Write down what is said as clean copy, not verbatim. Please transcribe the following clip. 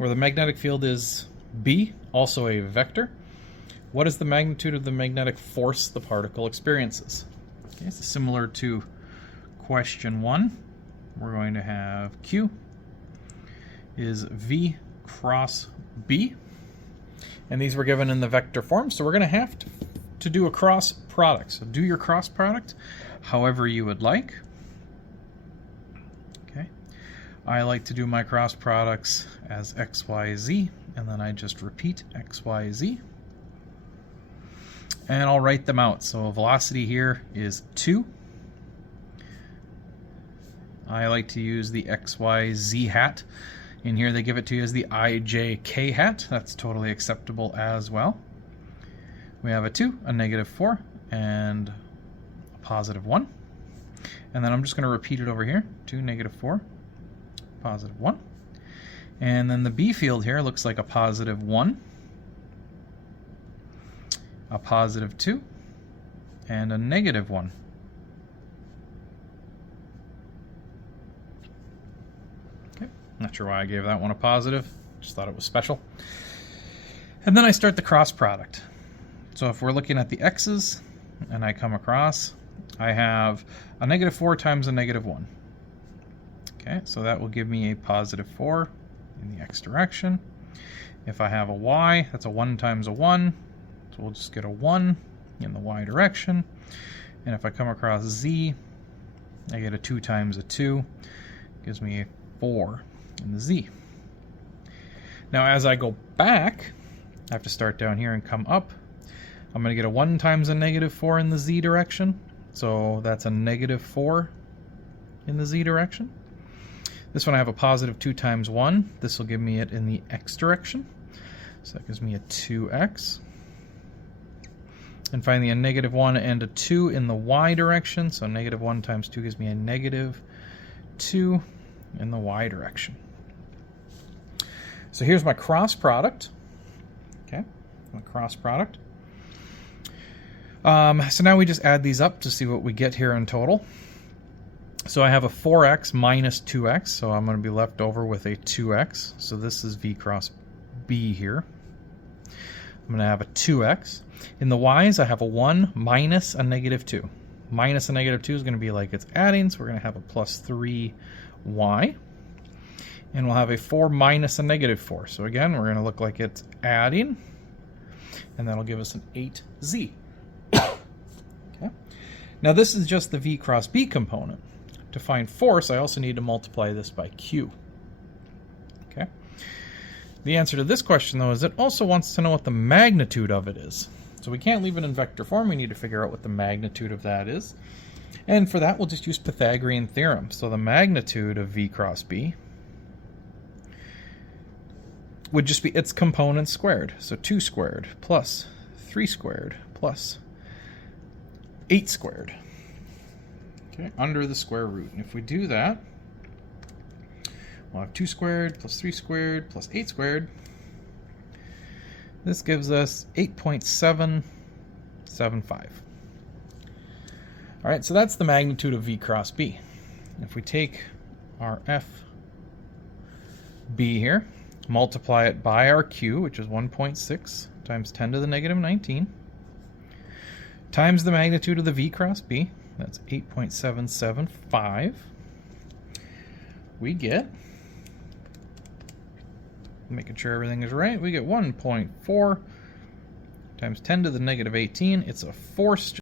where the magnetic field is B, also a vector, what is the magnitude of the magnetic force the particle experiences? Okay, so similar to question 1, we're going to have Q is V cross B, and these were given in the vector form, so we're going to have to do a cross product. So do your cross product however you would like. Okay, I like to do my cross products as x, y, z, and then I just repeat x, y, z, and I'll write them out. So velocity here is 2. I like to use the x, y, z hat. In here they give it to you as the I, j, k hat. That's totally acceptable as well. We have a 2, a -4, and a +1. And then I'm just going to repeat it over here. 2, -4, +1. And then the B field here looks like a +1, a +2, and a -1. Okay, not sure why I gave that one a positive. Just thought it was special. And then I start the cross product. So if we're looking at the x's and I come across, I have a -4 times a -1. Okay, so that will give me a +4 in the x direction. If I have a y, that's a 1 times a 1, so we'll just get a 1 in the y direction. And if I come across z, I get a 2 times a 2, gives me a 4 in the z. Now as I go back, I have to start down here and come up. I'm going to get a 1 times a -4 in the z direction, so that's a -4 in the z direction. This one I have a +2 times 1. This will give me it in the x direction, so that gives me a 2x. And finally a -1 and a 2 in the y direction, so -1 times 2 gives me a -2 in the y direction. So here's my cross product. Okay, my cross product. So now we just add these up to see what we get here in total. So I have a 4x minus 2x, so I'm going to be left over with a 2x. So this is V cross B here. I'm going to have a 2x. In the y's, I have a 1 minus a -2. Minus a -2 is going to be like it's adding, so we're going to have a +3y. And we'll have a 4 minus a -4. So again, we're going to look like it's adding, and that'll give us an 8z. Okay. Now this is just the V cross B component. To find force, I also need to multiply this by Q. Okay. The answer to this question, though, is it also wants to know what the magnitude of it is. So we can't leave it in vector form. We need to figure out what the magnitude of that is. And for that, we'll just use Pythagorean theorem. So the magnitude of V cross B would just be its components squared. So 2 squared plus 3 squared plus 8 squared. Okay, under the square root. And if we do that, we'll have 2 squared plus 3 squared plus 8 squared. This gives us 8.775. All right, so that's the magnitude of V cross B. If we take our FB here, multiply it by our Q, which is 1.6 times 10 to the -19, times the magnitude of the V cross B, that's 8.775, we get, making sure everything is right, we get 1.4 times 10 to the -18. It's a force